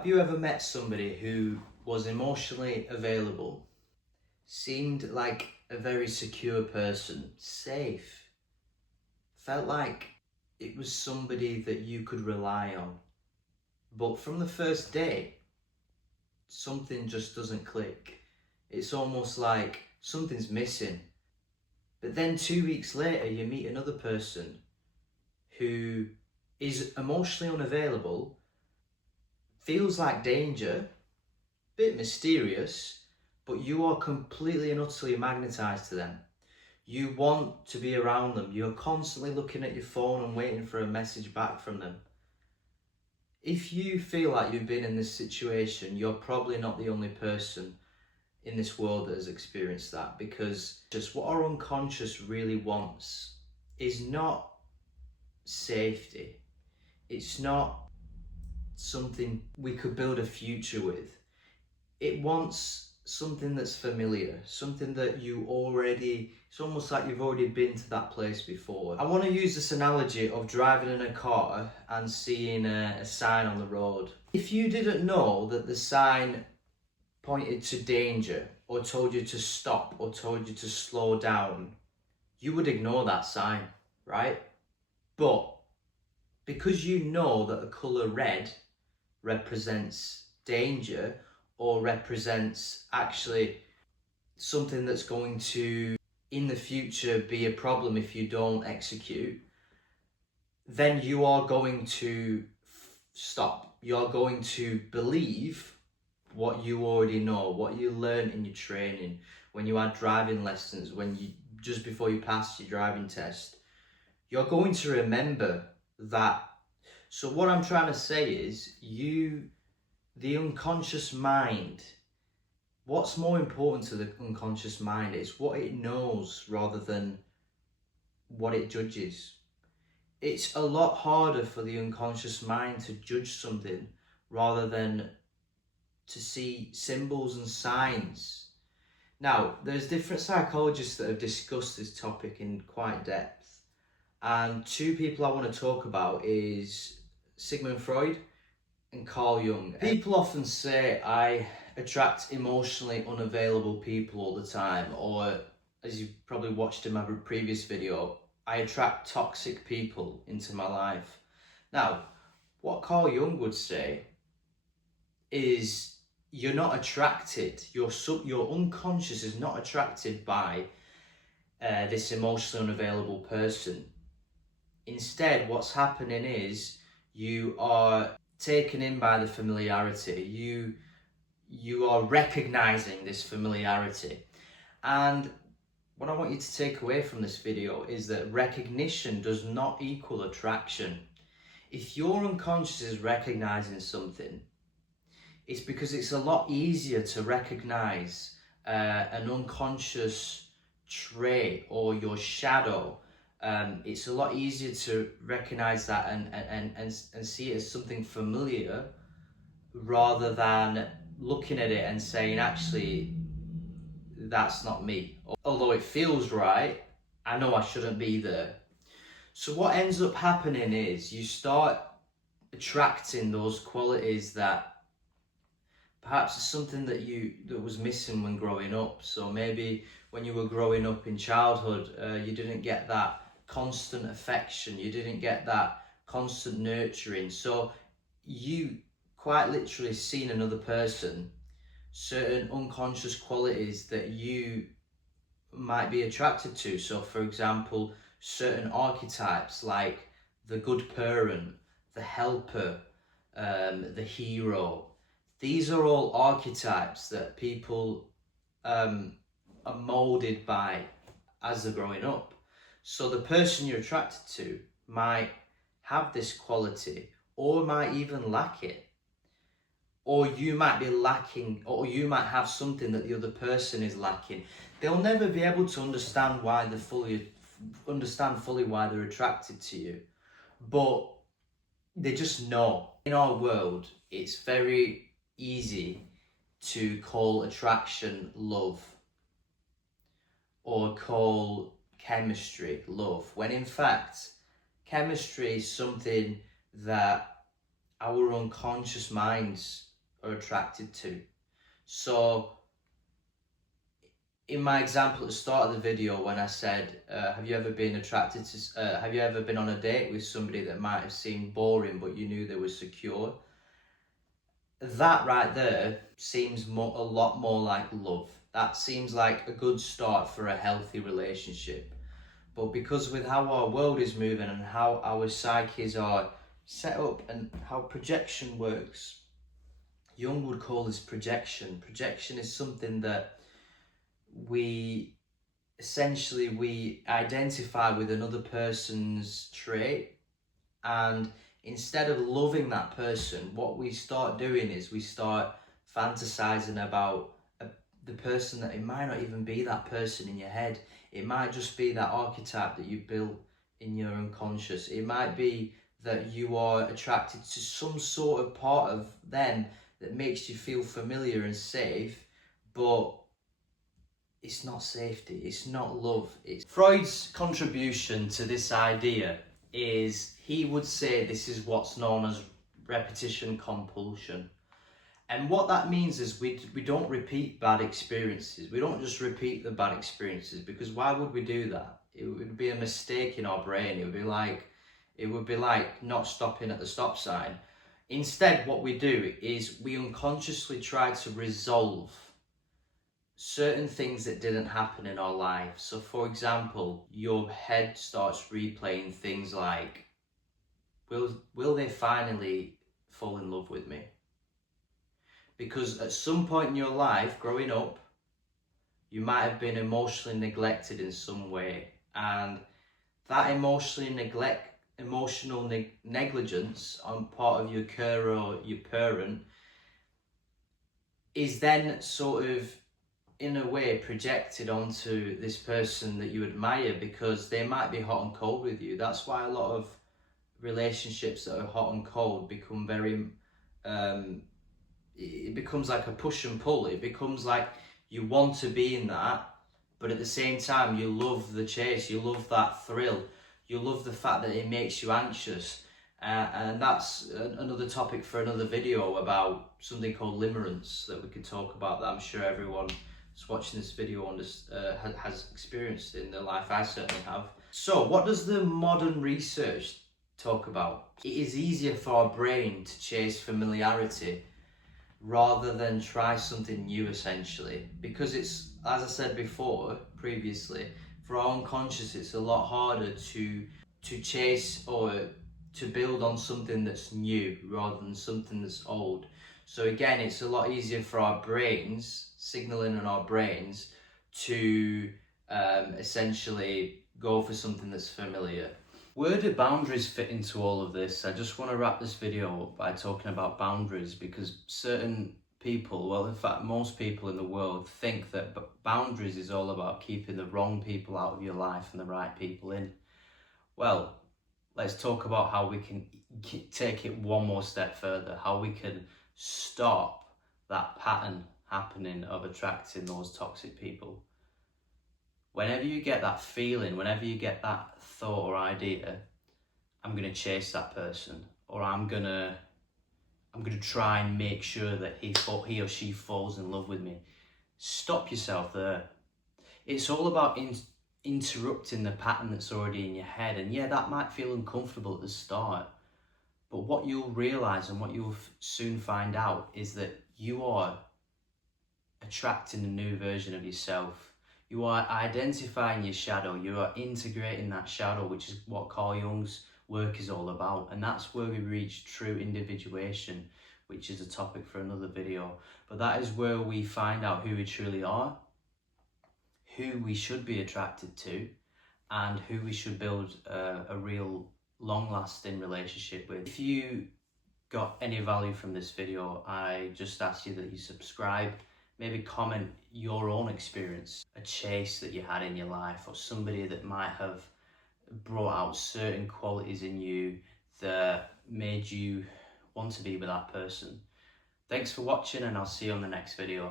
Have you ever met somebody who was emotionally available, seemed like a very secure person, safe, felt like it was somebody that you could rely on, but from the first day, something just doesn't click. It's almost like something's missing. But then 2 weeks later, you meet another person who is emotionally unavailable, feels like danger, bit mysterious, but you are completely and utterly magnetized to them. You want to be around them. You're constantly looking at your phone and waiting for a message back from them. If you feel like you've been in this situation, you're probably not the only person in this world that has experienced that, because just what our unconscious really wants is not safety. It's not something we could build a future with. It wants something that's familiar, something that it's almost like you've already been to that place before. I want to use this analogy of driving in a car and seeing a sign on the road. If you didn't know that the sign pointed to danger, or told you to stop, or told you to slow down, you would ignore that sign, right? But because you know that the colour red represents danger, or represents actually something that's going to, in the future, be a problem if you don't execute, then you are going to stop. You're going to believe what you already know, what you learned in your training, when you had driving lessons, just before you passed your driving test. You're going to remember that. So what I'm trying to say is, the unconscious mind, what's more important to the unconscious mind is what it knows rather than what it judges. It's a lot harder for the unconscious mind to judge something rather than to see symbols and signs. Now, there's different psychologists that have discussed this topic in quite depth, and two people I want to talk about is Sigmund Freud and Carl Jung. People often say I attract emotionally unavailable people all the time, or as you've probably watched in my previous video, I attract toxic people into my life. Now, what Carl Jung would say is you're not attracted, your unconscious is not attracted by this emotionally unavailable person. Instead, what's happening is you are taken in by the familiarity. You are recognizing this familiarity. And what I want you to take away from this video is that recognition does not equal attraction. If your unconscious is recognizing something, it's because it's a lot easier to recognize an unconscious trait or your shadow. It's a lot easier to recognize that and see it as something familiar, rather than looking at it and saying, actually, that's not me. Although it feels right, I know I shouldn't be there. So what ends up happening is you start attracting those qualities that perhaps it's something that was missing when growing up. So maybe when you were growing up in childhood, you didn't get that constant affection, you didn't get that constant nurturing. So you quite literally seen another person, certain unconscious qualities that you might be attracted to. So for example, certain archetypes like the good parent, the helper, the hero. These are all archetypes that people are molded by as they're growing up. So the person you're attracted to might have this quality, or might even lack it. Or you might be lacking, or you might have something that the other person is lacking. They'll never be able to understand fully why they're attracted to you, but they just know. In our world, it's very easy to call attraction love, or call chemistry love, when in fact chemistry is something that our unconscious minds are attracted to. So in my example at the start of the video, when I said, have you ever been attracted to, have you ever been on a date with somebody that might have seemed boring, but you knew they were secure? That right there seems a lot more like love. That seems like a good start for a healthy relationship. But because with how our world is moving and how our psyches are set up and how projection works, Jung would call this projection. Projection is something that we identify with another person's trait, and instead of loving that person, what we start doing is we start fantasizing about the person that it might not even be that person in your head. It might just be that archetype that you built in your unconscious. It might be that you are attracted to some sort of part of them that makes you feel familiar and safe, but it's not safety, it's not love. It's Freud's contribution to this idea is, he would say this is what's known as repetition compulsion. And what that means is we don't repeat bad experiences. We don't just repeat the bad experiences, because why would we do that? It would be a mistake in our brain. It would be like not stopping at the stop sign. Instead, what we do is we unconsciously try to resolve certain things that didn't happen in our life. So for example, your head starts replaying things like, will they finally fall in love with me? Because at some point in your life, growing up, you might have been emotionally neglected in some way, and that emotional negligence on part of your carer or your parent is then sort of, in a way, projected onto this person that you admire, because they might be hot and cold with you. That's why a lot of relationships that are hot and cold become very it becomes like a push and pull. It becomes like you want to be in that, but at the same time you love the chase, you love that thrill, you love the fact that it makes you anxious, and that's another topic for another video, about something called limerence that we could talk about, that I'm sure everyone who's watching this video has experienced in their life. I certainly have. So what does the modern research talk about? It is easier for our brain to chase familiarity rather than try something new, essentially, because it's, as I said previously, for our unconscious, it's a lot harder to chase or to build on something that's new rather than something that's old. So again, it's a lot easier for our brains, signaling in our brains, to essentially go for something that's familiar. Where do boundaries fit into all of this? I just want to wrap this video up by talking about boundaries, because certain people, well, in fact, most people in the world think that boundaries is all about keeping the wrong people out of your life and the right people in. Well, let's talk about how we can take it one more step further, how we can stop that pattern happening of attracting those toxic people. Whenever you get that feeling, whenever you get that thought or idea, I'm going to chase that person, or I'm going to try and make sure that he or she falls in love with me. Stop yourself there. It's all about interrupting the pattern that's already in your head. And yeah, that might feel uncomfortable at the start, but what you'll realize and what you'll soon find out is that you are attracting a new version of yourself. You are identifying your shadow, you are integrating that shadow, which is what Carl Jung's work is all about. And that's where we reach true individuation, which is a topic for another video. But that is where we find out who we truly are, who we should be attracted to, and who we should build a real long-lasting relationship with. If you got any value from this video, I just ask you that you subscribe. Maybe comment your own experience, a chase that you had in your life, or somebody that might have brought out certain qualities in you that made you want to be with that person. Thanks for watching, and I'll see you on the next video.